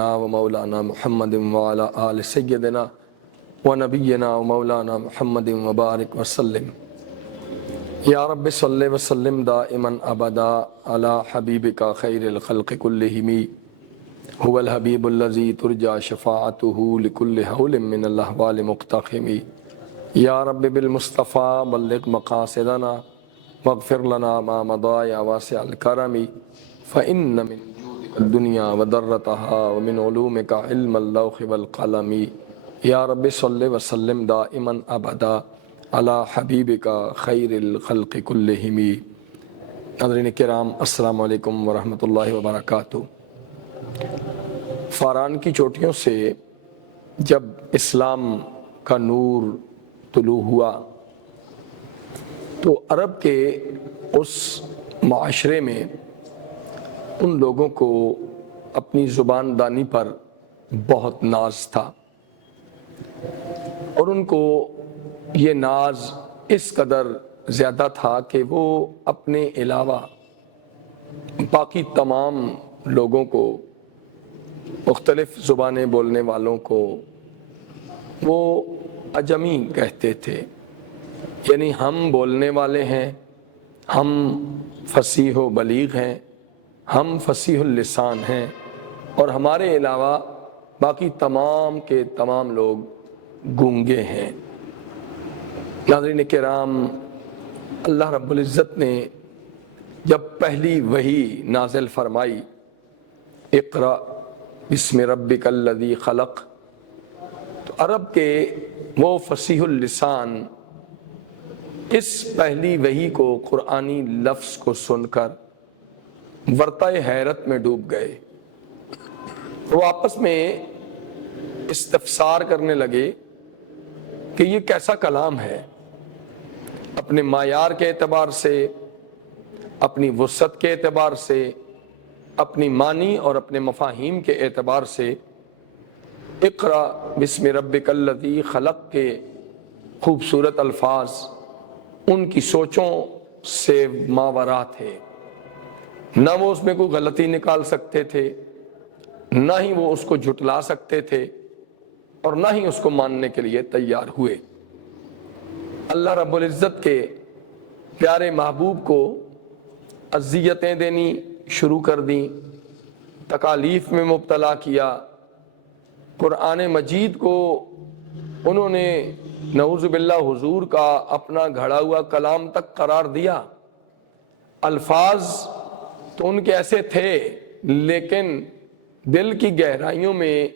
سیدنا و مولانا محمد وعلی آل سیدنا و نبینا و مولانا محمد وبارک وسلم۔ یا رب صلی وسلم دائما ابدا علی حبیبک خیر الخلق کلہم، هو الحبیب الذی ترجى شفاعته لكل حول من الاحوال مقتحم۔ یا رب بالمصطفیٰ بلغ مقاصدنا واغفر لنا ما مضى یا واسع الکرم، فإن من جودک الدنیا وضرتها ومن علومک علم اللوح والقلم۔ یا رب صلی وسلم دائما ابدا علی حبیبک خیر الخلق کلہم۔ ناظرین کرام، السلام علیکم ورحمۃ اللہ وبرکاتہ۔ فاران کی چوٹیوں سے جب اسلام کا نور طلوع ہوا تو عرب کے اس معاشرے میں ان لوگوں کو اپنی زبان دانی پر بہت ناز تھا، اور ان کو یہ ناز اس قدر زیادہ تھا کہ وہ اپنے علاوہ باقی تمام لوگوں کو، مختلف زبانیں بولنے والوں کو وہ اجمی کہتے تھے، یعنی ہم بولنے والے ہیں، ہم فصیح و بلیغ ہیں، ہم فصیح اللسان ہیں، اور ہمارے علاوہ باقی تمام کے تمام لوگ گونگے ہیں۔ ناظرین کرام، اللہ رب العزت نے جب پہلی وحی نازل فرمائی، اقرأ بسم ربک الذی خلق، تو عرب کے وہ فصیح اللسان اس پہلی وحی کو، قرآنی لفظ کو سن کر ورطہ حیرت میں ڈوب گئے۔ وہ آپس میں استفسار کرنے لگے کہ یہ کیسا کلام ہے، اپنے معیار کے اعتبار سے، اپنی وسعت کے اعتبار سے، اپنی معنی اور اپنے مفاہیم کے اعتبار سے اقرأ بسم ربک الذی خلق کے خوبصورت الفاظ ان کی سوچوں سے ماورا تھے، نہ وہ اس میں کوئی غلطی نکال سکتے تھے، نہ ہی وہ اس کو جھٹلا سکتے تھے، اور نہ ہی اس کو ماننے کے لیے تیار ہوئے۔ اللہ رب العزت کے پیارے محبوب کو اذیتیں دینی شروع کر دیں، تکالیف میں مبتلا کیا، قرآن مجید کو انہوں نے نعوذ باللہ حضور کا اپنا گھڑا ہوا کلام تک قرار دیا۔ الفاظ تو ان کے ایسے تھے، لیکن دل کی گہرائیوں میں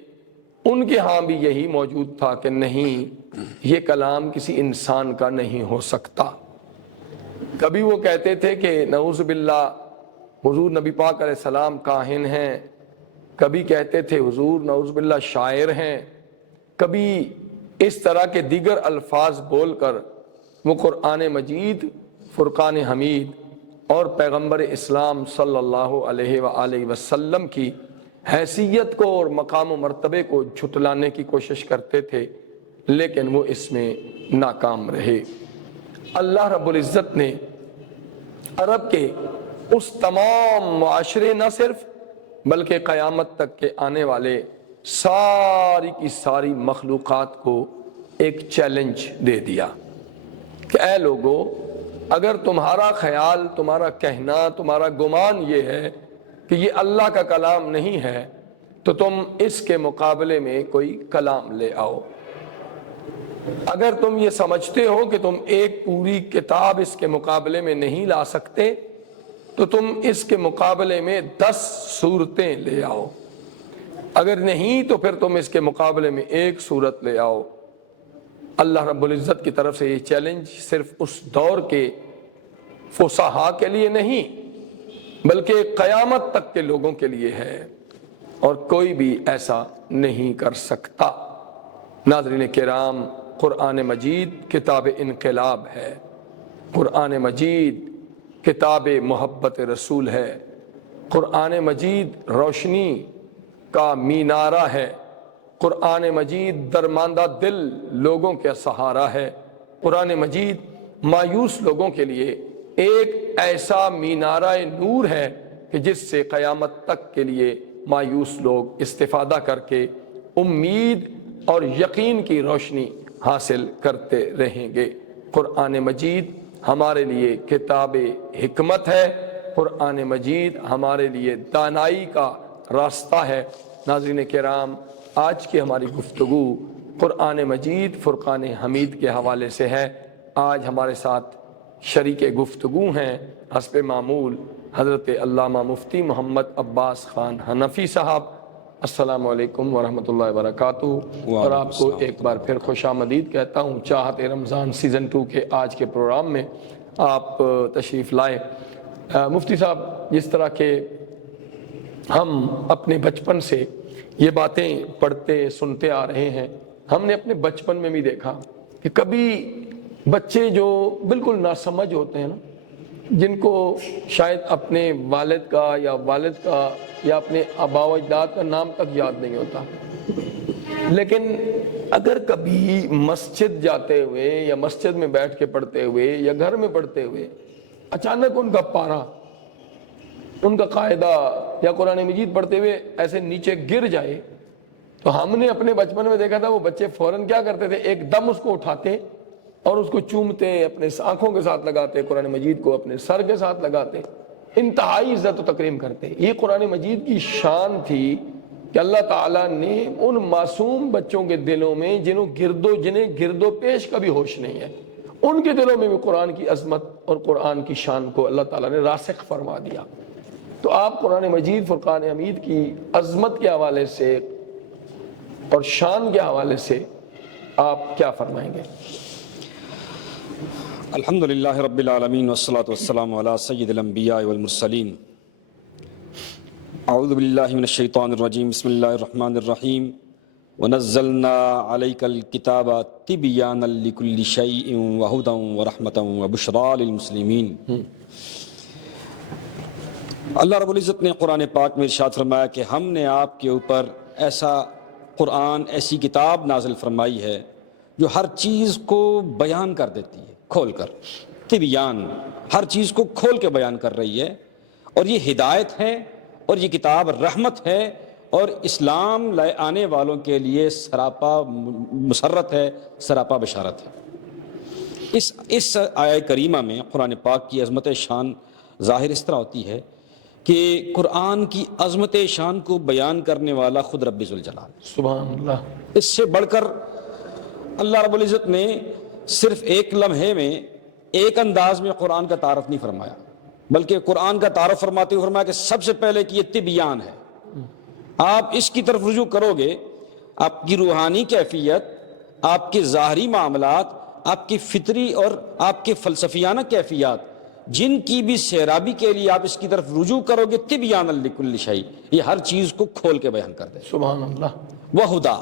ان کے ہاں بھی یہی موجود تھا کہ نہیں، یہ کلام کسی انسان کا نہیں ہو سکتا۔ کبھی وہ کہتے تھے کہ نعوذ باللہ حضور نبی پاک علیہ السلام کاہن ہیں، کبھی کہتے تھے حضور نعوذ باللہ شاعر ہیں، کبھی اس طرح کے دیگر الفاظ بول کر وہ قرآن مجید، فرقان حمید اور پیغمبر اسلام صلی اللہ علیہ وآلہ وسلم کی حیثیت کو اور مقام و مرتبے کو جھٹلانے کی کوشش کرتے تھے، لیکن وہ اس میں ناکام رہے۔ اللہ رب العزت نے عرب کے اس تمام معاشرے، نہ صرف بلکہ قیامت تک کے آنے والے ساری کی ساری مخلوقات کو ایک چیلنج دے دیا کہ اے لوگو، اگر تمہارا خیال، تمہارا کہنا، تمہارا گمان یہ ہے کہ یہ اللہ کا کلام نہیں ہے، تو تم اس کے مقابلے میں کوئی کلام لے آؤ۔ اگر تم یہ سمجھتے ہو کہ تم ایک پوری کتاب اس کے مقابلے میں نہیں لا سکتے، تو تم اس کے مقابلے میں 10 سورتیں لے آؤ۔ اگر نہیں تو پھر تم اس کے مقابلے میں ایک سورت لے آؤ۔ اللہ رب العزت کی طرف سے یہ چیلنج صرف اس دور کے فصحاء کے لیے نہیں، بلکہ قیامت تک کے لوگوں کے لیے ہے، اور کوئی بھی ایسا نہیں کر سکتا۔ ناظرین کرام، قرآن مجید کتاب انقلاب ہے، قرآن مجید کتاب محبت رسول ہے، قرآن مجید روشنی کا مینارہ ہے، قرآن مجید درماندہ دل لوگوں کا سہارا ہے، قرآن مجید مایوس لوگوں کے لیے ایک ایسا مینارہ نور ہے کہ جس سے قیامت تک کے لیے مایوس لوگ استفادہ کر کے امید اور یقین کی روشنی حاصل کرتے رہیں گے۔ قرآن مجید ہمارے لیے کتاب حکمت ہے، قرآن مجید ہمارے لیے دانائی کا راستہ ہے۔ ناظرین کرام، آج کی ہماری گفتگو قرآن مجید فرقان حمید کے حوالے سے ہے۔ آج ہمارے ساتھ شریک گفتگو ہیں حسب معمول حضرت علامہ مفتی محمد عباس خان حنفی صاحب۔ السلام علیکم ورحمۃ اللہ وبرکاتہ۔ اور آپ کو ایک بار پھر خوش آمدید کہتا ہوں چاہت رمضان سیزن 2 کے آج کے پروگرام میں آپ تشریف لائے۔ مفتی صاحب، جس طرح کہ ہم اپنے بچپن سے یہ باتیں پڑھتے سنتے آ رہے ہیں، ہم نے اپنے بچپن میں بھی دیکھا کہ کبھی بچے جو بالکل ناسمجھ ہوتے ہیں نا، جن کو شاید اپنے والد کا یا اپنے آباء و اجداد کا نام تک یاد نہیں ہوتا، لیکن اگر کبھی مسجد جاتے ہوئے یا مسجد میں بیٹھ کے پڑھتے ہوئے یا گھر میں پڑھتے ہوئے اچانک ان کا پارا، ان کا قاعدہ یا قرآن مجید پڑھتے ہوئے ایسے نیچے گر جائے، تو ہم نے اپنے بچپن میں دیکھا تھا وہ بچے فوراً کیا کرتے تھے، ایک دم اس کو اٹھاتے اور اس کو چومتے، اپنے آنکھوں کے ساتھ لگاتے، قرآن مجید کو اپنے سر کے ساتھ لگاتے، انتہائی عزت و تکریم کرتے۔ یہ قرآن مجید کی شان تھی کہ اللہ تعالیٰ نے ان معصوم بچوں کے دلوں میں جنہیں گرد و پیش کا بھی ہوش نہیں ہے، ان کے دلوں میں بھی قرآن کی عظمت اور قرآن کی شان کو اللہ تعالیٰ نے راسخ فرما دیا۔ تو آپ قرآن مجید فرقان حمید کی عظمت کے حوالے سے اور شان کے حوالے سے آپ کیا فرمائیں گے؟ الحمدللہ رب العالمین والصلاة والسلام علی سید الانبیاء والمرسلین۔ اعوذ باللہ من الشیطان الرجیم، بسم اللہ الرحمن الرحیم۔ ونزلنا علیک الکتاب تبیانا لکل شیء وہدی ورحمۃ وبشریٰ للمسلمین۔ اللہ رب العزت نے قرآن پاک میں ارشاد فرمایا کہ ہم نے آپ کے اوپر ایسا قرآن، ایسی کتاب نازل فرمائی ہے جو ہر چیز کو بیان کر دیتی ہے، کھول کر، تبیان، ہر چیز کو کھول کے بیان کر رہی ہے، اور یہ ہدایت ہے اور یہ کتاب رحمت ہے اور اسلام لائے آنے والوں کے لیے سراپا مسرت ہے، سراپا بشارت ہے۔ اس آیہ کریمہ میں قرآن پاک کی عظمت شان ظاہر اس طرح ہوتی ہے کہ قرآن کی عظمت شان کو بیان کرنے والا خود رب ذوالجلال، سبحان اللہ۔ اس سے بڑھ کر اللہ رب العزت نے صرف ایک لمحے میں ایک انداز میں قرآن کا تعارف نہیں فرمایا، بلکہ قرآن کا تعارف فرماتے ہوئے فرمایا کہ سب سے پہلے کہ یہ تبیان ہے، آپ اس کی طرف رجوع کرو گے، آپ کی روحانی کیفیت، آپ کے ظاہری معاملات، آپ کی فطری اور آپ کے فلسفیانہ کیفیات، جن کی بھی سیرابی کے لیے آپ اس کی طرف رجوع کرو گے، تبیانا لکل شیء، یہ ہر چیز کو کھول کے بیان کر دے، سبحان اللہ۔ وہدا،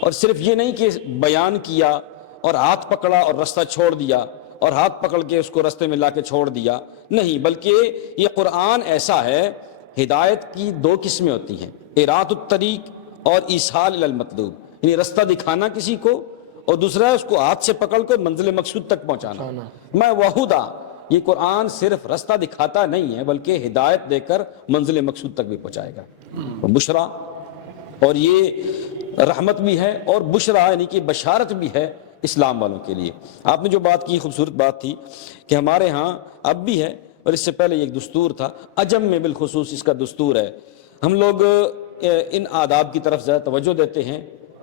اور صرف یہ نہیں کہ بیان کیا اور ہاتھ پکڑا اور رستہ چھوڑ دیا اور ہاتھ پکڑ کے اس کو رستے میں لا کے چھوڑ دیا، نہیں، بلکہ یہ قرآن ایسا ہے، ہدایت کی دو قسمیں ہوتی ہیں، اراۃ الطریق اور ایصال الی المطلوب، یعنی رستہ دکھانا کسی کو، اور دوسرا ہے اس کو ہاتھ سے پکڑ کر منزل مقصود تک پہنچانا۔ میں وہدا، یہ قرآن صرف رستہ دکھاتا نہیں ہے بلکہ ہدایت دے کر منزل مقصود تک بھی پہنچائے گا، بشرا، اور یہ رحمت بھی ہے اور بشرا یعنی کہ بشارت بھی ہے اسلام والوں کے لیے۔ آپ نے جو بات کی خوبصورت بات تھی کہ ہمارے ہاں اب بھی ہے اور اس سے پہلے ایک دستور تھا، عجم میں بالخصوص اس کا دستور ہے، ہم لوگ ان آداب کی طرف زیادہ توجہ دیتے ہیں،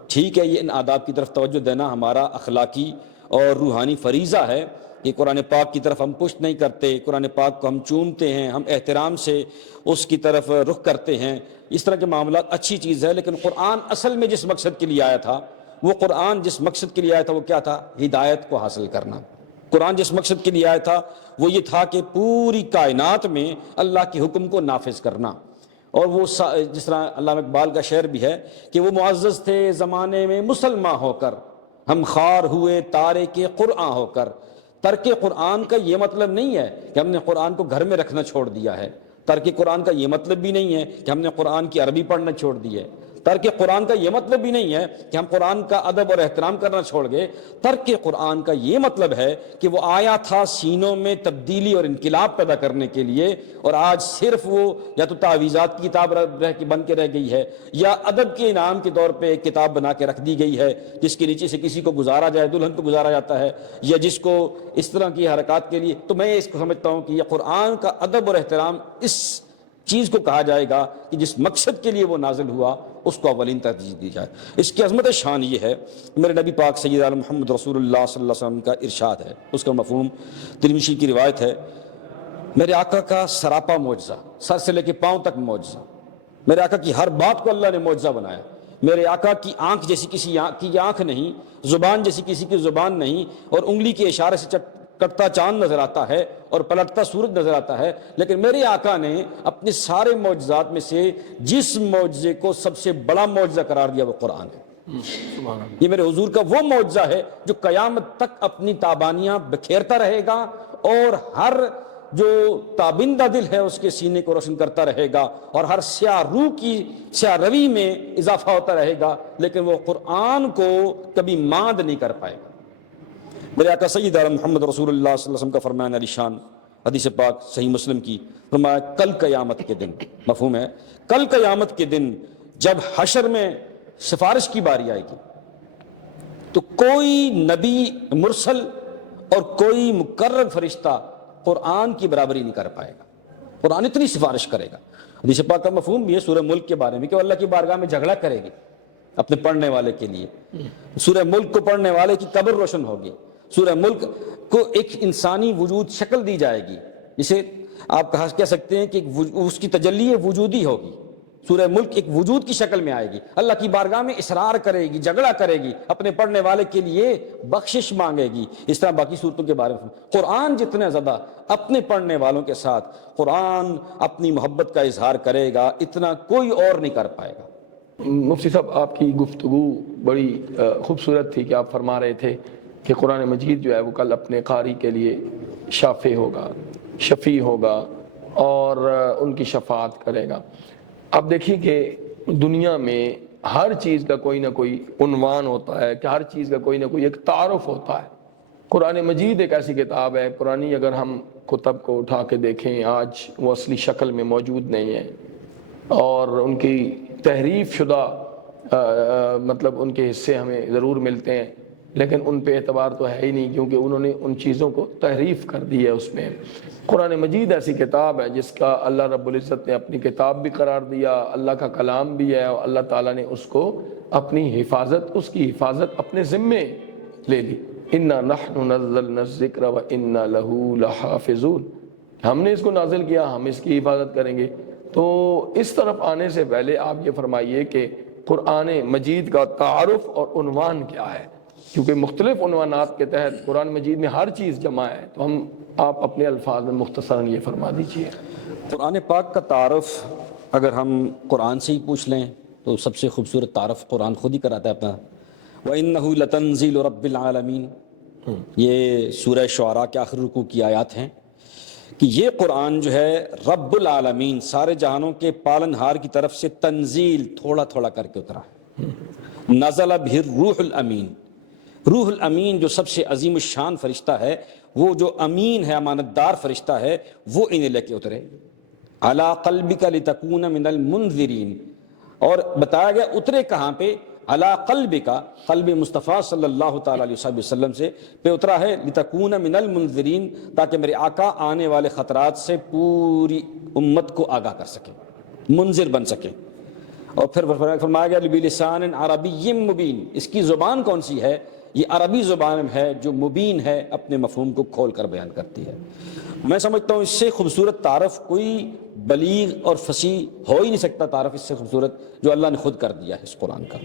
ٹھیک ہے، یہ ان آداب کی طرف توجہ دینا ہمارا اخلاقی اور روحانی فریضہ ہے کہ قرآن پاک کی طرف ہم پشت نہیں کرتے، قرآن پاک کو ہم چومتے ہیں، ہم احترام سے اس کی طرف رخ کرتے ہیں، اس طرح کے معاملات اچھی چیز ہے، لیکن قرآن اصل میں جس مقصد کے لیے آیا تھا، وہ قرآن جس مقصد کے لیے آیا تھا وہ کیا تھا؟ ہدایت کو حاصل کرنا۔ قرآن جس مقصد کے لیے آیا تھا وہ یہ تھا کہ پوری کائنات میں اللہ کے حکم کو نافذ کرنا، اور وہ جس طرح علامہ اقبال کا شعر بھی ہے کہ وہ معزز تھے زمانے میں مسلمان ہو کر، ہم خوار ہوئے تارے کے قرآن ہو کر۔ ترک قرآن کا یہ مطلب نہیں ہے کہ ہم نے قرآن کو گھر میں رکھنا چھوڑ دیا ہے، ترک قرآن کا یہ مطلب بھی نہیں ہے کہ ہم نے قرآن کی عربی پڑھنا چھوڑ دی ہے، ترک قرآن کا یہ مطلب بھی نہیں ہے کہ ہم قرآن کا ادب اور احترام کرنا چھوڑ گئے. ترک قرآن کا یہ مطلب ہے کہ وہ آیا تھا سینوں میں تبدیلی اور انقلاب پیدا کرنے کے لیے، اور آج صرف وہ یا تو تعویذات کی کتاب بن کے رہ گئی ہے، یا ادب کے انعام کے طور پہ ایک کتاب بنا کے رکھ دی گئی ہے جس کے نیچے سے کسی کو گزارا جائے، دلہن کو گزارا جاتا ہے، یا جس کو اس طرح کی حرکات کے لیے. تو میں اس کو سمجھتا ہوں کہ یہ قرآن کا ادب اور احترام اس چیز کو کہا جائے گا کہ جس مقصد کے لیے وہ نازل ہوا اس کو اولین ترجیح دی جائے. اس کی عظمت شان یہ ہے، میرے نبی پاک سید عالم محمد رسول اللہ صلی اللہ علیہ وسلم کا ارشاد ہے، اس کا مفہوم ترمذی کی روایت ہے، میرے آقا کا سراپا معجزہ، سر سے لے کے پاؤں تک معجزہ. میرے آقا کی ہر بات کو اللہ نے معجزہ بنایا. میرے آقا کی آنکھ جیسی کسی کی آنکھ نہیں، زبان جیسی کسی کی زبان نہیں، اور انگلی کے اشارے سے کٹتا چاند نظر آتا ہے اور پلٹتا سورج نظر آتا ہے، لیکن میرے آقا نے اپنے سارے معجزات میں سے جس معجزے کو سب سے بڑا معجزہ قرار دیا وہ قرآن ہے. یہ میرے حضور کا وہ معجزہ ہے جو قیامت تک اپنی تابانیاں بکھیرتا رہے گا، اور ہر جو تابندہ دل ہے اس کے سینے کو روشن کرتا رہے گا، اور ہر سیاہ روح کی سیاہ روی میں اضافہ ہوتا رہے گا، لیکن وہ قرآن کو کبھی ماند نہیں کر پائے گا. میرے آقا سید عالم محمد رسول اللہ صلی اللہ علیہ وسلم کا فرمان علی شان، حدیث پاک صحیح مسلم کی، فرمایا کل قیامت کے دن، مفہوم ہے کل قیامت کے دن جب حشر میں سفارش کی باری آئے گی تو کوئی نبی مرسل اور کوئی مقرر فرشتہ قرآن کی برابری نہیں کر پائے گا. قرآن اتنی سفارش کرے گا. حدیث پاک کا مفہوم بھی ہے سورہ ملک کے بارے میں کہ اللہ کی بارگاہ میں جھگڑا کرے گی اپنے پڑھنے والے کے لیے. سورہ ملک کو پڑھنے والے کی قبر روشن ہوگی. سورہ ملک کو ایک انسانی وجود شکل دی جائے گی، جسے آپ کہہ سکتے ہیں کہ اس کی تجلی وجودی ہوگی. سورہ ملک ایک وجود کی شکل میں آئے گی، اللہ کی بارگاہ میں اصرار کرے گی، جھگڑا کرے گی، اپنے پڑھنے والے کے لیے بخشش مانگے گی. اس طرح باقی صورتوں کے بارے میں قرآن جتنا زیادہ اپنے پڑھنے والوں کے ساتھ قرآن اپنی محبت کا اظہار کرے گا، اتنا کوئی اور نہیں کر پائے گا. مفتی صاحب، آپ کی گفتگو بڑی خوبصورت تھی کہ آپ فرما رہے تھے کہ قرآن مجید جو ہے وہ کل اپنے قاری کے لیے شافع ہوگا، شفیع ہوگا اور ان کی شفاعت کرے گا. اب دیکھیے کہ دنیا میں ہر چیز کا کوئی نہ کوئی عنوان ہوتا ہے، کہ ہر چیز کا کوئی نہ کوئی ایک تعارف ہوتا ہے. قرآن مجید ایک ایسی کتاب ہے، قرآنی اگر ہم کتب کو اٹھا کے دیکھیں آج وہ اصلی شکل میں موجود نہیں ہے، اور ان کی تحریف شدہ مطلب ان کے حصے ہمیں ضرور ملتے ہیں، لیکن ان پہ اعتبار تو ہے ہی نہیں، کیونکہ انہوں نے ان چیزوں کو تحریف کر دی ہے. اس میں قرآن مجید ایسی کتاب ہے جس کا اللہ رب العزت نے اپنی کتاب بھی قرار دیا، اللہ کا کلام بھی ہے، اور اللہ تعالیٰ نے اس کو اپنی حفاظت، اس کی حفاظت اپنے ذمے لے لی. اِنَّا نَحْنُ نَزَّلْنَا الذِّكْرَ وَإِنَّا لَهُ لَحَافِظُونَ، ہم نے اس کو نازل کیا، ہم اس کی حفاظت کریں گے. تو اس طرف آنے سے پہلے آپ یہ فرمائیے کہ قرآن مجید کا تعارف اور عنوان کیا ہے، کیونکہ مختلف عنوانات کے تحت قرآن مجید میں ہر چیز جمع ہے. تو آپ اپنے الفاظ میں مختصراً یہ فرما دیجیے. قرآن پاک کا تعارف اگر ہم قرآن سے ہی پوچھ لیں تو سب سے خوبصورت تعارف قرآن خود ہی کراتا ہے اپنا. وَإِنَّهُ لَتَنزِيلُ رَبِّ الْعَالَمِينَ، یہ سورہ شعراء کے آخر رکوع کی آیات ہیں کہ یہ قرآن جو ہے رب العالمین، سارے جہانوں کے پالنہار کی طرف سے تنزیل تھوڑا تھوڑا کر کے اترا ہے. نزل بہ الروح الامین، روح الامین جو سب سے عظیم الشان فرشتہ ہے، وہ جو امین ہے، امانت دار فرشتہ ہے، وہ انہیں لے کے اترے. علی قلبک لتکون من المنذرین، اور بتایا گیا اترے کہاں پہ، علی قلبک، قلب مصطفیٰ صلی اللہ تعالیٰ علیہ وسلم سے پہ اترا ہے، لتکون من المنذرین، تاکہ میرے آقا آنے والے خطرات سے پوری امت کو آگاہ کر سکے، منذر بن سکے. اور پھر فرمایا گیا بلسان عربی مبین، اس کی زبان کون سی ہے؟ یہ عربی زبان ہے جو مبین ہے، اپنے مفہوم کو کھول کر بیان کرتی ہے. میں سمجھتا ہوں اس سے خوبصورت تعارف کوئی بلیغ اور فصیح ہو ہی نہیں سکتا، تعارف اس سے خوبصورت جو اللہ نے خود کر دیا ہے اس قرآن کا.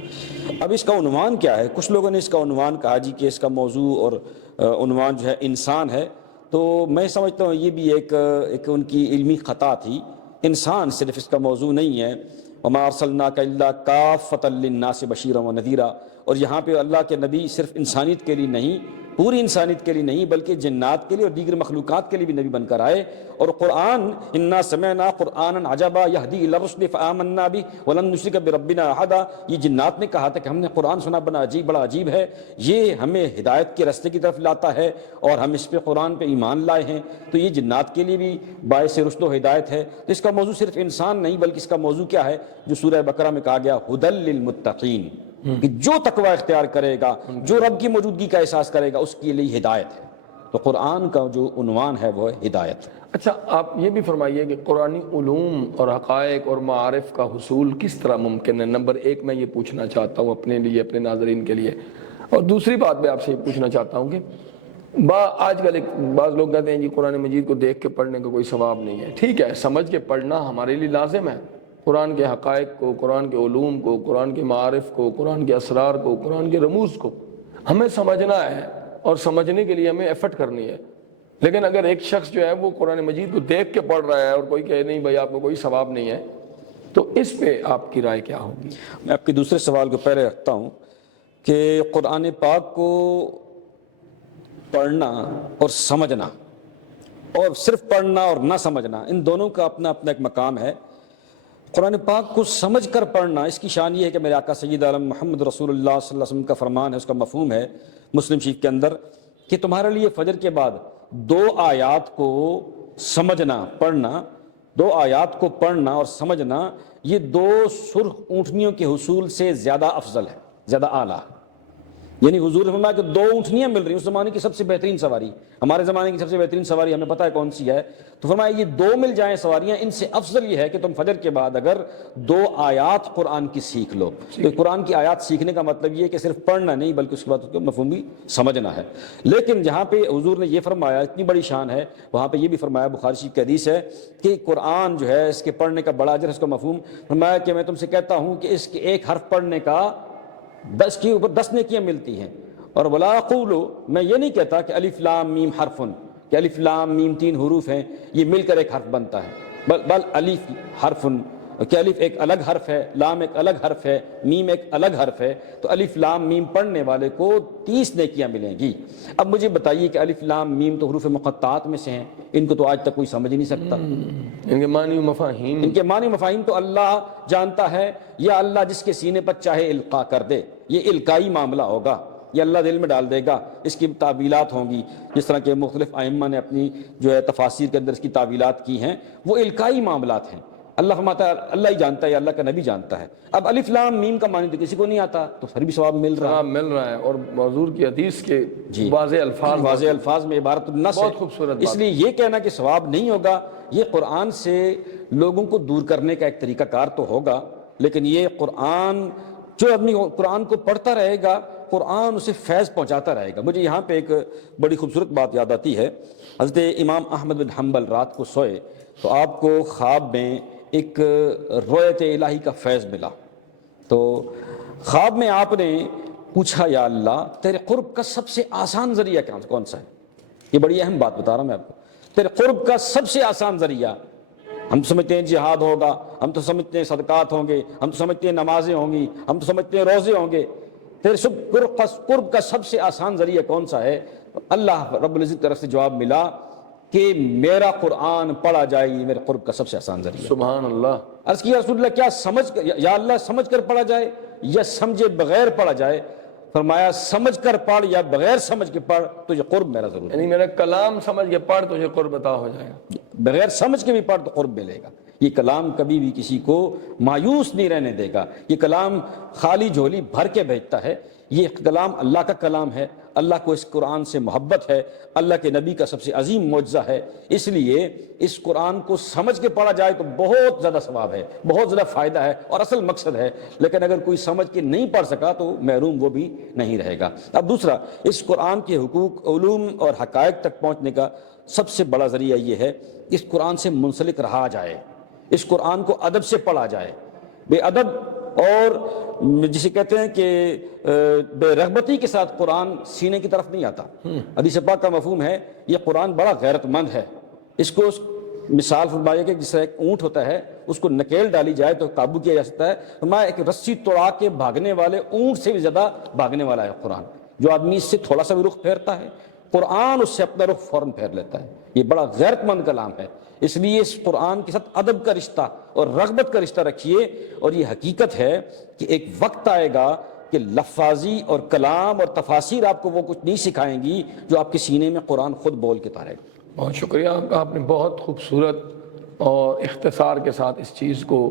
اب اس کا عنوان کیا ہے؟ کچھ لوگوں نے اس کا عنوان کہا جی کہ اس کا موضوع اور عنوان جو ہے انسان ہے. تو میں سمجھتا ہوں یہ بھی ایک ان کی علمی خطا تھی. انسان صرف اس کا موضوع نہیں ہے. وَمَا أَرْسَلْنَاكَ إِلَّا كَافَّةً لِلنَّاسِ بَشِيرًا وَنَذِيرًا، اور یہاں پہ اللہ کے نبی صرف انسانیت کے لیے نہیں، پوری انسانیت کے لیے نہیں بلکہ جنات کے لیے اور دیگر مخلوقات کے لیے بھی نبی بن کر آئے. اور قرآن انا سمعنا قرآنا عجبا یہدی الی الرشد فآمنا بہ ولن نشرک بربنا احدا، یہ جنات نے کہا تھا کہ ہم نے قرآن سنا بڑا عجیب ہے، یہ ہمیں ہدایت کے راستے کی طرف لاتا ہے اور ہم اس پہ قرآن پہ ایمان لائے ہیں. تو یہ جنات کے لیے بھی باعث رشد و ہدایت ہے. تو اس کا موضوع صرف انسان نہیں بلکہ اس کا موضوع کیا ہے جو سورہ بقرہ میں کہا گیا ھدی للمتقین، کہ جو تقوی اختیار کرے گا، جو رب کی موجودگی کا احساس کرے گا، اس کے لیے ہدایت ہے. تو قرآن کا جو عنوان ہے وہ ہے ہدایت. اچھا، آپ یہ بھی فرمائیے کہ قرآنی علوم اور حقائق اور معارف کا حصول کس طرح ممکن ہے؟ نمبر ایک میں یہ پوچھنا چاہتا ہوں اپنے لیے، اپنے ناظرین کے لیے. اور دوسری بات میں آپ سے یہ پوچھنا چاہتا ہوں کہ آج کل بعض لوگ کہتے ہیں جی قرآن مجید کو دیکھ کے پڑھنے کا کوئی ثواب نہیں ہے. ٹھیک ہے، سمجھ کے پڑھنا ہمارے لیے لازم ہے. قرآن کے حقائق کو، قرآن کے علوم کو، قرآن کے معارف کو، قرآن کے اسرار کو، قرآن کے رموز کو ہمیں سمجھنا ہے اور سمجھنے کے لیے ہمیں ایفرٹ کرنی ہے. لیکن اگر ایک شخص جو ہے وہ قرآن مجید کو دیکھ کے پڑھ رہا ہے اور کوئی کہے نہیں بھائی آپ کو کوئی ثواب نہیں ہے، تو اس پہ آپ کی رائے کیا ہوگی؟ میں آپ کے دوسرے سوال کو پہلے رکھتا ہوں کہ قرآن پاک کو پڑھنا اور سمجھنا، اور صرف پڑھنا اور نہ سمجھنا، ان دونوں کا اپنا اپنا ایک مقام ہے. قرآن پاک کو سمجھ کر پڑھنا، اس کی شان یہ ہے کہ میرے آقا سید عالم محمد رسول اللہ صلی اللہ علیہ وسلم کا فرمان ہے، اس کا مفہوم ہے مسلم شریف کے اندر کہ تمہارے لیے فجر کے بعد 2 آیات کو سمجھنا، پڑھنا، 2 آیات کو پڑھنا اور سمجھنا، یہ 2 سرخ اونٹنیوں کے حصول سے زیادہ افضل ہے، زیادہ اعلیٰ. یعنی حضور نے فرمایا کہ 2 اونٹنیاں مل رہی ہیں، اس زمانے کی سب سے بہترین سواری، ہمارے زمانے کی سب سے بہترین سواری ہمیں پتہ ہے کون سی ہے. تو فرمایا یہ 2 مل جائیں سواریاں، ان سے افضل یہ ہے کہ تم فجر کے بعد اگر 2 آیات قرآن کی سیکھ لو. تو قرآن کی آیات سیکھنے کا مطلب یہ ہے کہ صرف پڑھنا نہیں بلکہ اس کے بعد اس کو مفہوم بھی سمجھنا ہے. لیکن جہاں پہ حضور نے یہ فرمایا، اتنی بڑی شان ہے، وہاں پہ یہ بھی فرمایا، بخاری شریف کی حدیث ہے کہ قرآن جو ہے اس کے پڑھنے کا بڑا اجر ہے. اس کا مفہوم فرمایا کہ میں تم سے کہتا ہوں کہ اس کے ایک حرف پڑھنے کا 10 کے اوپر 10 نیکیاں ملتی ہیں. اور ولا اقول، میں یہ نہیں کہتا کہ الف لام میم حرفن، کہ الف لام میم 3 حروف ہیں یہ مل کر ایک حرف بنتا ہے، بل الف حرفن، کہ الف ایک الگ حرف ہے، لام ایک الگ حرف ہے، میم ایک الگ حرف ہے. تو الف لام میم پڑھنے والے کو 30 نیکیاں ملیں گی. اب مجھے بتائیے کہ الف لام میم تو حروف مقطعات میں سے ہیں، ان کو تو آج تک کوئی سمجھ نہیں سکتا. ان کے معنی و مفاہیم، ان کے معنی مفاہیم تو اللہ جانتا ہے، یا اللہ جس کے سینے پر چاہے القاء کر دے، یہ القائی معاملہ ہوگا، یہ اللہ دل میں ڈال دے گا. اس کی تعویلات ہوں گی، جس طرح کہ مختلف ائمہ نے اپنی جو ہے تفاسیر کے اندر اس کی تعویلات کی ہیں، وہ القائی معاملات ہیں. اللہ فرماتا ہے اللہ ہی جانتا ہے، اللہ کا نبی جانتا ہے. اب الف لام میم کا معنی تو کسی کو نہیں آتا، تو پھر بھی ثواب مل رہا ہے. اور حضور کی حدیث کے واضح الفاظ میں عبارت النص ہے. بہت خوبصورت بات. اس لیے یہ کہنا کہ ثواب نہیں ہوگا، یہ قرآن سے لوگوں کو دور کرنے کا ایک طریقہ کار تو ہوگا، لیکن یہ قرآن، جو آدمی قرآن کو پڑھتا رہے گا قرآن اسے فیض پہنچاتا رہے گا. مجھے یہاں پہ ایک بڑی خوبصورت بات یاد آتی ہے. حضرت امام احمد بن حنبل رات کو سوئے تو آپ کو خواب میں ایک رویت الہی کا فیض ملا. تو خواب میں آپ نے پوچھا یا اللہ تیرے قرب کا سب سے آسان ذریعہ کون سا ہے؟ یہ بڑی اہم بات بتا رہا ہوں میں آپ کو. تیرے قرب کا سب سے آسان ذریعہ، ہم تو سمجھتے ہیں جہاد ہوگا، ہم تو سمجھتے ہیں صدقات ہوں گے، ہم تو سمجھتے ہیں نمازیں ہوں گی، ہم تو سمجھتے ہیں روزے ہوں گے. تیرے قرب کا سب سے آسان ذریعہ کون سا ہے؟ اللہ رب العزت کی طرف سے جواب ملا کہ میرا قرآن پڑھا جائے، یہ میرے قرب کا سب سے آسان ذریعہ. سبحان اللہ. عرض کیا رسول اللہ کیا سمجھ کر، یا اللہ سمجھ کر پڑھا جائے یا سمجھے بغیر پڑھا جائے؟ فرمایا سمجھ کر پڑھ یا بغیر سمجھ کے پڑھ تجھے قرب میرا ضرور ہے. یعنی میرا کلام سمجھ کے پڑھ تجھے قرب عطا ہو جائے گا، بغیر سمجھ کے بھی پڑھ تو قرب ملے گا. یہ کلام کبھی بھی کسی کو مایوس نہیں رہنے دے گا. یہ کلام خالی جھولی بھر کے بھیجتا ہے. یہ کلام اللہ کا کلام ہے، اللہ کو اس قرآن سے محبت ہے، اللہ کے نبی کا سب سے عظیم معجزہ ہے. اس لیے اس قرآن کو سمجھ کے پڑھا جائے تو بہت زیادہ ثواب ہے، بہت زیادہ فائدہ ہے اور اصل مقصد ہے. لیکن اگر کوئی سمجھ کے نہیں پڑھ سکا تو محروم وہ بھی نہیں رہے گا. اب دوسرا، اس قرآن کے حقوق، علوم اور حقائق تک پہنچنے کا سب سے بڑا ذریعہ یہ ہے اس قرآن سے منسلک رہا جائے، اس قرآن کو ادب سے پڑھا جائے. بے ادب اور جسے کہتے ہیں کہ بے رغبتی کے ساتھ قرآن سینے کی طرف نہیں آتا. حدیث پاک کا مفہوم ہے یہ قرآن بڑا غیرت مند ہے. اس کو مثال فرمایا کہ جس طرح ایک اونٹ ہوتا ہے اس کو نکیل ڈالی جائے تو قابو کیا جا سکتا ہے، فرمایا ایک رسی توڑا کے بھاگنے والے اونٹ سے بھی زیادہ بھاگنے والا ہے قرآن. جو آدمی اس سے تھوڑا سا بھی رخ پھیرتا ہے قرآن اس سے اپنا رخ فوراً پھیر لیتا ہے. یہ بڑا غیرت مند کلام ہے. اس لیے اس قرآن کے ساتھ ادب کا رشتہ اور رغبت کا رشتہ رکھیے. اور یہ حقیقت ہے کہ ایک وقت آئے گا کہ لفاظی اور کلام اور تفاسیر آپ کو وہ کچھ نہیں سکھائیں گی جو آپ کے سینے میں قرآن خود بول کے اتارے گا. بہت شکریہ آپ نے بہت خوبصورت اور اختصار کے ساتھ اس چیز کو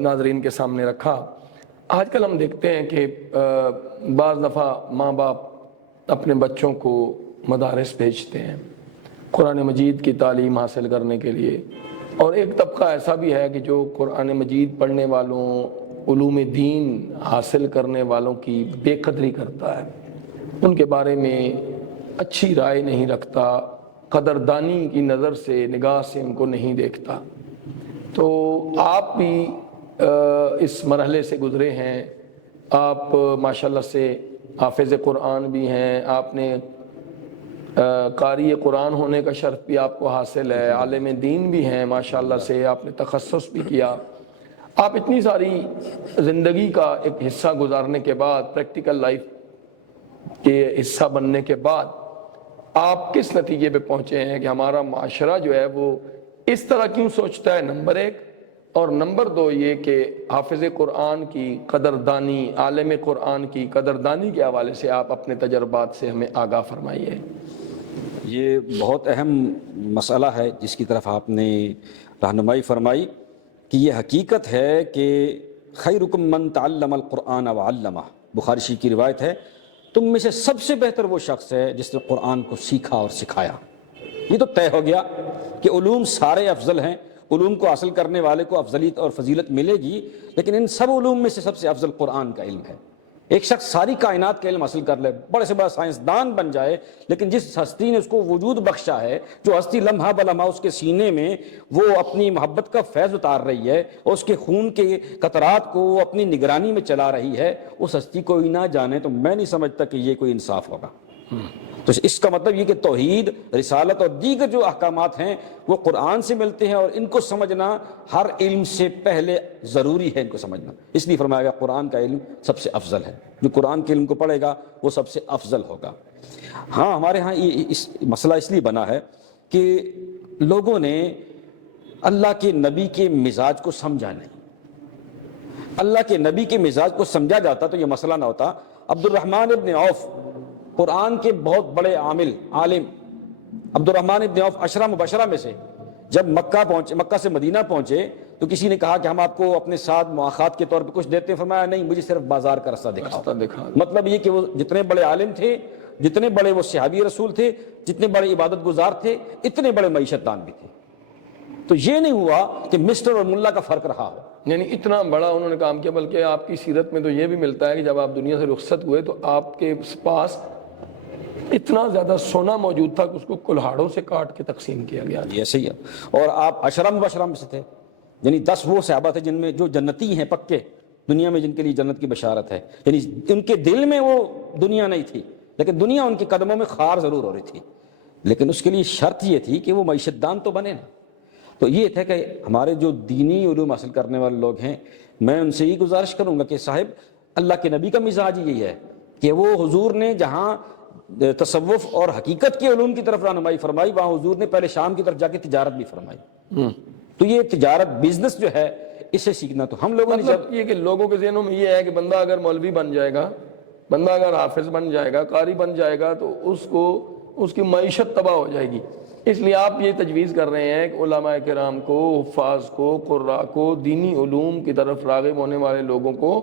ناظرین کے سامنے رکھا. آج کل ہم دیکھتے ہیں کہ بعض دفعہ ماں باپ اپنے بچوں کو مدارس بھیجتے ہیں قرآن مجید کی تعلیم حاصل کرنے کے لیے، اور ایک طبقہ ایسا بھی ہے کہ جو قرآن مجید پڑھنے والوں، علوم دین حاصل کرنے والوں کی بے قدری کرتا ہے، ان کے بارے میں اچھی رائے نہیں رکھتا، قدردانی کی نظر سے، نگاہ سے ان کو نہیں دیکھتا. تو آپ بھی اس مرحلے سے گزرے ہیں. آپ ماشاءاللہ سے حافظ قرآن بھی ہیں، آپ نے قاری قرآن ہونے کا شرف بھی آپ کو حاصل ہے، عالم دین بھی ہیں ماشاءاللہ سے، آپ نے تخصص بھی کیا. آپ اتنی ساری زندگی کا ایک حصہ گزارنے کے بعد، پریکٹیکل لائف کے حصہ بننے کے بعد، آپ کس نتیجے پہ پہنچے ہیں کہ ہمارا معاشرہ جو ہے وہ اس طرح کیوں سوچتا ہے؟ نمبر ایک. اور نمبر دو یہ کہ حافظ قرآن کی قدردانی، عالم قرآن کی قدردانی کے حوالے سے آپ اپنے تجربات سے ہمیں آگاہ فرمائیے. یہ بہت اہم مسئلہ ہے جس کی طرف آپ نے رہنمائی فرمائی کہ یہ حقیقت ہے کہ خیرکم من تعلم القرآن وعلمہ، بخاری شریف کی روایت ہے، تم میں سے سب سے بہتر وہ شخص ہے جس نے قرآن کو سیکھا اور سکھایا. یہ تو طے ہو گیا کہ علوم سارے افضل ہیں، علوم کو حاصل کرنے والے کو افضلیت اور فضیلت ملے گی، لیکن ان سب علوم میں سے سب سے افضل قرآن کا علم ہے. ایک شخص ساری کائنات کا علم حاصل کر لے، بڑے سے بڑا سائنسدان بن جائے، لیکن جس ہستی نے اس کو وجود بخشا ہے، جو ہستی لمحہ بلمحہ اس کے سینے میں وہ اپنی محبت کا فیض اتار رہی ہے اور اس کے خون کے قطرات کو وہ اپنی نگرانی میں چلا رہی ہے، اس ہستی کو ہی نہ جانے تو میں نہیں سمجھتا کہ یہ کوئی انصاف ہوگا. تو اس کا مطلب یہ کہ توحید، رسالت اور دیگر جو احکامات ہیں وہ قرآن سے ملتے ہیں، اور ان کو سمجھنا ہر علم سے پہلے ضروری ہے. ان کو سمجھنا اس لیے فرمایا گیا قرآن کا علم سب سے افضل ہے. جو قرآن کے علم کو پڑھے گا وہ سب سے افضل ہوگا. ہاں، ہمارے ہاں یہ مسئلہ اس لیے بنا ہے کہ لوگوں نے اللہ کے نبی کے مزاج کو سمجھا نہیں. اللہ کے نبی کے مزاج کو سمجھا جاتا تو یہ مسئلہ نہ ہوتا. عبد الرحمن ابن عوف قرآن کے بہت بڑے عالم، عبد الرحمن ابن عوف عشرہ مبشرہ میں سے، جب مکہ سے مدینہ پہنچے تو کسی نے کہا کہ ہم آپ کو اپنے ساتھ مواخات کے طور پہ کچھ دیتے ہیں. فرمایا نہیں، مجھے صرف بازار کا راستہ دکھاؤ. مطلب یہ کہ وہ جتنے بڑے عالم تھے، جتنے بڑے وہ صحابی رسول تھے، جتنے بڑے عبادت گزار تھے، اتنے بڑے معیشت دان بھی تھے. تو یہ نہیں ہوا کہ مسٹر اور ملا کا فرق رہا ہو، یعنی اتنا بڑا انہوں نے کام کیا. بلکہ آپ کی سیرت میں تو یہ بھی ملتا ہے کہ جب آپ دنیا سے رخصت ہوئے تو آپ کے پاس اتنا زیادہ سونا موجود تھا کہ اس کو کلہاڑوں سے کاٹ کے تقسیم کیا گیا. یہ صحیح ہے. اور آپ عشرہ مبشرہ میں سے تھے، یعنی 10 وہ صحابہ تھے جن میں جو جنتی ہیں پکے، دنیا میں جن کے لیے جنت کی بشارت ہے. یعنی ان کے دل میں وہ دنیا نہیں تھی، لیکن دنیا ان کے قدموں میں خار ضرور ہو رہی تھی. لیکن اس کے لیے شرط یہ تھی کہ وہ معیشت دان تو بنے نا. تو یہ تھا کہ ہمارے جو دینی علوم حاصل کرنے والے لوگ ہیں، میں ان سے یہ گزارش کروں گا کہ صاحب اللہ کے نبی کا مزاج یہی ہے کہ وہ حضور نے جہاں تصوف اور حقیقت کے علوم کی طرف رہنمائی فرمائی، وہاں حضور نے پہلے شام کی طرف جا کے تجارت بھی فرمائی. تو یہ تجارت، بزنس جو ہے، اسے سیکھنا تو ہم لوگوں نے مطلب یہ کہ لوگوں کے ذہنوں میں یہ ہے کہ بندہ اگر مولوی بن جائے گا، بندہ اگر حافظ بن جائے گا، قاری بن جائے گا، تو اس کی معیشت تباہ ہو جائے گی. اس لیے آپ یہ تجویز کر رہے ہیں کہ علماء کرام کو، حفاظ کو، قراء کو، دینی علوم کی طرف راغب ہونے والے لوگوں کو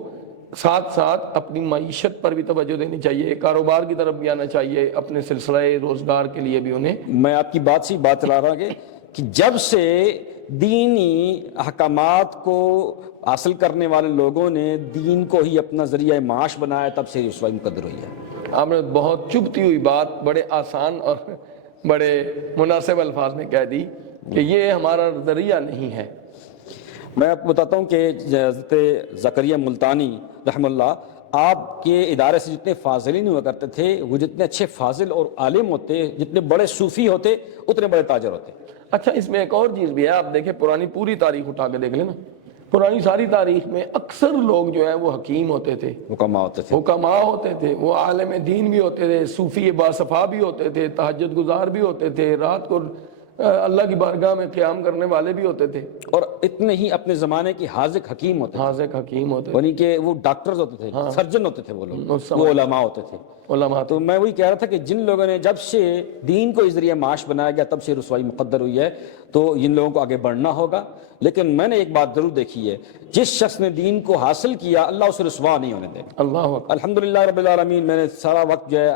ساتھ ساتھ اپنی معیشت پر بھی توجہ دینی چاہیے، کاروبار کی طرف بھی آنا چاہیے، اپنے سلسلہ روزگار کے لیے بھی انہیں. میں آپ کی بات سے بات چلا رہا ہوں کہ جب سے دینی احکامات کو حاصل کرنے والے لوگوں نے دین کو ہی اپنا ذریعہ معاش بنایا، تب سے رسوائی مقدر ہوئی ہے. آپ نے بہت چبھتی ہوئی بات بڑے آسان اور بڑے مناسب الفاظ میں کہہ دی کہ یہ ہمارا ذریعہ نہیں ہے. میں آپ کو بتاتا ہوں کہ حضرت زکریا ملتانی رحم اللہ، آپ کے ادارے سے جتنے فاضلین ہوا کرتے تھے، وہ جتنے اچھے فاضل اور عالم ہوتے، جتنے بڑے صوفی ہوتے، اتنے بڑے تاجر ہوتے. اچھا، اس میں ایک اور چیز بھی ہے. آپ دیکھیں پرانی پوری تاریخ اٹھا کے دیکھ لیں نا، پرانی ساری تاریخ میں اکثر لوگ جو ہے وہ حکیم ہوتے تھے، حکما ہوتے تھے، حکماء ہوتے تھے، وہ عالم دین بھی ہوتے تھے، صوفی باصفا بھی ہوتے تھے، تہجد گزار بھی ہوتے تھے، رات کو اللہ کی بارگاہ میں قیام کرنے والے بھی ہوتے تھے، اور اتنے ہی اپنے زمانے کے حاذق حکیم ہوتے تھے، حاذق حکیم ہوتے تھے، یعنی کہ وہ ڈاکٹرز ہوتے تھے، سرجن ہوتے تھے وہ لوگ، اس وہ علماء ہوتے تھے۔ علماء تو میں وہی کہہ رہا تھا کہ جن لوگوں نے جب سے دین کو اس ذریعہ معاش بنایا گیا تب سے رسوائی مقدر ہوئی ہے، تو ان لوگوں کو آگے بڑھنا ہوگا۔ لیکن میں نے ایک بات ضرور دیکھی ہے، جس شخص نے دین کو حاصل کیا اللہ اسے رسوا نہیں ہونے دے گا۔ اللہ اکبر۔ الحمدللہ رب العالمین، میں نے سارا وقت جو ہے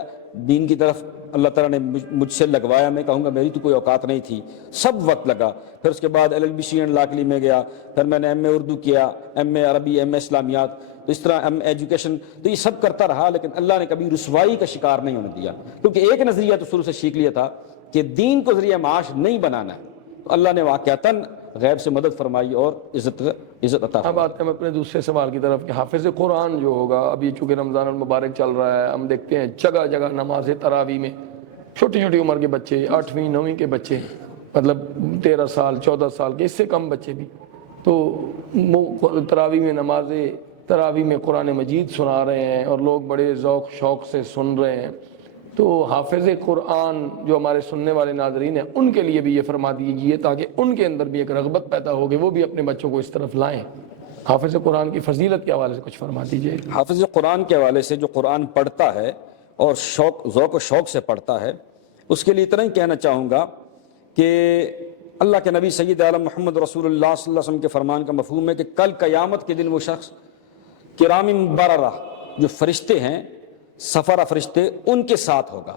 دین کی طرف اللہ تعالیٰ نے مجھ سے لگوایا، میں کہوں گا میری تو کوئی اوقات نہیں تھی، سب وقت لگا۔ پھر اس کے بعد LLB اینڈ لا کے لیے میں گیا، پھر میں نے MA اردو کیا، MA عربی، MA اسلامیات، تو اس طرح ایجوکیشن، تو یہ سب کرتا رہا، لیکن اللہ نے کبھی رسوائی کا شکار نہیں ہونے دیا، کیونکہ ایک نظریہ تو شروع سے سیکھ لیا تھا کہ دین کو ذریعہ معاش نہیں بنانا ہے، تو اللہ نے واقعتاً غیب سے مدد فرمائی اور عزت عطا اب آتے ہیں اپنے دوسرے سوال کی طرف کہ حافظ قرآن جو ہوگا، ابھی چونکہ رمضان المبارک چل رہا ہے، ہم دیکھتے ہیں جگہ جگہ نماز تراویح میں چھوٹی چھوٹی عمر کے بچے، 8ویں 9ویں کے بچے، مطلب 13 سال 14 سال کے، اس سے کم بچے بھی، تو تراویح میں نماز تراویح میں قرآن مجید سنا رہے ہیں اور لوگ بڑے ذوق شوق سے سن رہے ہیں۔ تو حافظ قرآن جو ہمارے سننے والے ناظرین ہیں ان کے لیے بھی یہ فرما دیجیے تاکہ ان کے اندر بھی ایک رغبت پیدا ہو کہ وہ بھی اپنے بچوں کو اس طرف لائیں۔ حافظ قرآن کی فضیلت کے حوالے سے کچھ فرما دیجیے۔ حافظ قرآن کے حوالے سے جو قرآن پڑھتا ہے اور ذوق و شوق سے پڑھتا ہے، اس کے لیے اتنا ہی کہنا چاہوں گا کہ اللہ کے نبی سید عالم محمد رسول اللہ صلی اللہ علیہ وسلم کے فرمان کا مفہوم ہے کہ کل قیامت کے دن وہ شخص کرام بررہ، جو فرشتے ہیں سفرہ فرشتے، ان کے ساتھ ہوگا۔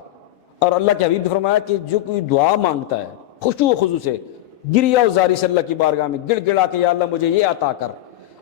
اور اللہ کے حبیب نے فرمایا کہ جو کوئی دعا مانگتا ہے خشوع و خضوع سے، گریہ و زاری سے اللہ کی بارگاہ میں گڑ گڑا کے یا اللہ مجھے یہ عطا کر،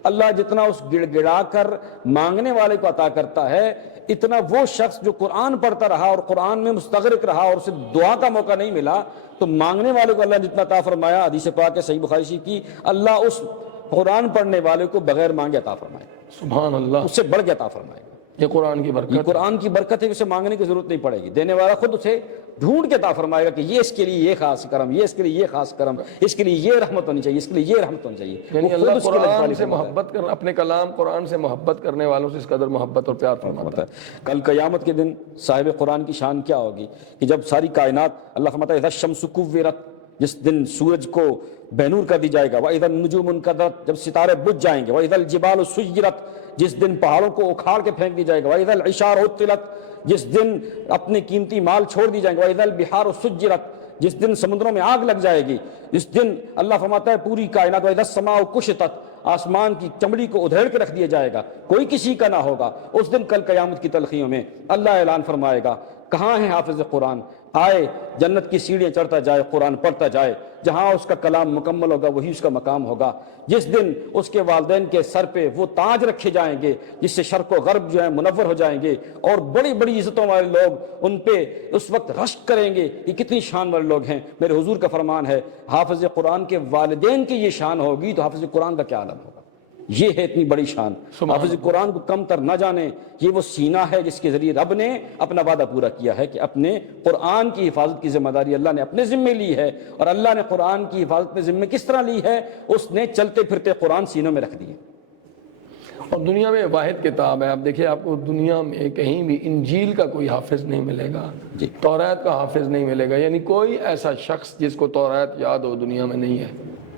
اللہ جتنا اس گڑ گڑا کر مانگنے والے کو عطا کرتا ہے، اتنا وہ شخص جو قرآن پڑھتا رہا اور قرآن میں مستغرق رہا اور اسے دعا کا موقع نہیں ملا، تو مانگنے والے کو اللہ نے جتنا عطا فرمایا، حدیث پاک ہے صحیح بخاری کی، اللہ اس قرآن پڑھنے والے کو بغیر مانگے عطا فرمائے، سبحان اللہ، اس سے بڑھ کے عطا فرمائے گا۔ یہ قرآن کی یہ برکت، قرآن کی برکت ہے، اسے مانگنے کی ضرورت نہیں پڑے گی، دینے والا خود اسے ڈھونڈ کے عطا فرمائے گا کہ یہ اس کے لیے یہ خاص کرم، یہ اس کے لیے یہ خاص کرم، اس کے لیے یہ رحمت ہونی چاہیے، اس کے لیے یہ رحمت ہونی چاہیے۔ یعنی وہ خود اللہ اس کے لیے قرآن خالی سے فرماتا ہے۔ محبت کر، اپنے کلام قرآن سے محبت کرنے والوں سے اس قدر محبت اور پیار فرماتا ہے۔ کل قیامت کے دن صاحب قرآن کی شان کیا ہوگی کہ جب ساری کائنات، اللہ فرماتا ہے اذا الشمس کورت، جس دن سورج کو بینور کر دی جائے گا، وَإِذَا النُّجُومُ انْكَدَرَتْ، جب ستارے بجھ جائیں گے، وَإِذَا الْجِبَالُ سُيِّرَتْ، جس دن پہاڑوں کو اکھاڑ کے پھینک دی جائے گا، وَإِذَا الْعِشَارُ عُطِّلَتْ، جس دن اپنے قیمتی مال چھوڑ دی جائیں گے، وَإِذَا الْبِحَارُ سُجِّرَتْ، جس دن سمندروں میں آگ لگ جائے گی، جس دن اللہ فرماتا ہے پوری کائنات، وَإِذَا السَّمَاءُ كُشِطَتْ، آسمان کی چمڑی کو ادھیڑ کے رکھ دیا جائے گا، کوئی کسی کا نہ ہوگا، اس دن کل قیامت کی تلخیوں میں اللہ اعلان فرمائے گا کہاں ہے حافظ قرآن، آئے جنت کی سیڑھیاں چڑھتا جائے، قرآن پڑھتا جائے، جہاں اس کا کلام مکمل ہوگا وہی اس کا مقام ہوگا۔ جس دن اس کے والدین کے سر پہ وہ تاج رکھے جائیں گے جس سے شرق و غرب جو ہے منور ہو جائیں گے، اور بڑی بڑی عزتوں والے لوگ ان پہ اس وقت رشک کریں گے، یہ کتنی شان والے لوگ ہیں۔ میرے حضور کا فرمان ہے حافظ قرآن کے والدین کی یہ شان ہوگی تو حافظ قرآن کا کیا عالم ہوگا۔ یہ ہے اتنی بڑی شان، حافظ قرآن کو کم تر نہ جانے، یہ وہ سینہ ہے جس کے ذریعے رب نے اپنا وعدہ پورا کیا ہے کہ اپنے قرآن کی حفاظت کی ذمہ داری اللہ نے اپنے ذمے لی ہے، اور اللہ نے قرآن کی حفاظت اپنے ذمے کس طرح لی ہے، اس نے چلتے پھرتے قرآن سینوں میں رکھ دیے۔ اور دنیا میں واحد کتاب ہے، آپ دیکھیں آپ کو دنیا میں کہیں بھی انجیل کا کوئی حافظ نہیں ملے گا، جی، توریت کا حافظ نہیں ملے گا، یعنی کوئی ایسا شخص جس کو توریت یاد ہو دنیا میں نہیں ہے۔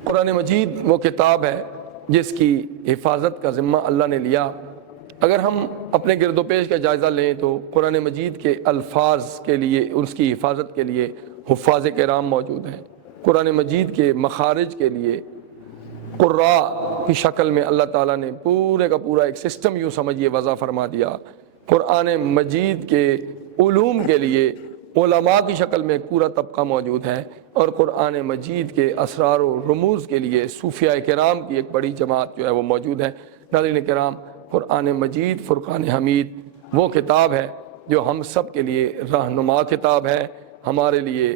قرآن مجید وہ کتاب ہے جس کی حفاظت کا ذمہ اللہ نے لیا۔ اگر ہم اپنے گرد و پیش کا جائزہ لیں تو قرآن مجید کے الفاظ کے لیے، اس کی حفاظت کے لیے حفاظ کرام موجود ہیں۔ قرآن مجید کے مخارج کے لیے قراء کی شکل میں اللہ تعالیٰ نے پورے کا پورا ایک سسٹم یوں سمجھیے وضع فرما دیا۔ قرآن مجید کے علوم کے لیے علماء کی شکل میں ایک پورا طبقہ موجود ہے، اور قرآن مجید کے اسرار و رموز کے لیے صوفیاء کرام کی ایک بڑی جماعت جو ہے وہ موجود ہے۔ ناظرین کرام، قرآن مجید فرقان حمید وہ کتاب ہے جو ہم سب کے لیے رہنما کتاب ہے، ہمارے لیے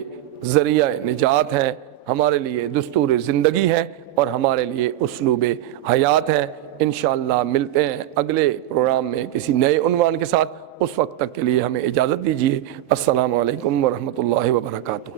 ذریعہ نجات ہے، ہمارے لیے دستور زندگی ہے، اور ہمارے لیے اسلوب حیات ہے۔ انشاءاللہ ملتے ہیں اگلے پروگرام میں کسی نئے عنوان کے ساتھ، اس وقت تک کے لیے ہمیں اجازت دیجیے۔ السلام علیکم ورحمۃ اللہ وبرکاتہ۔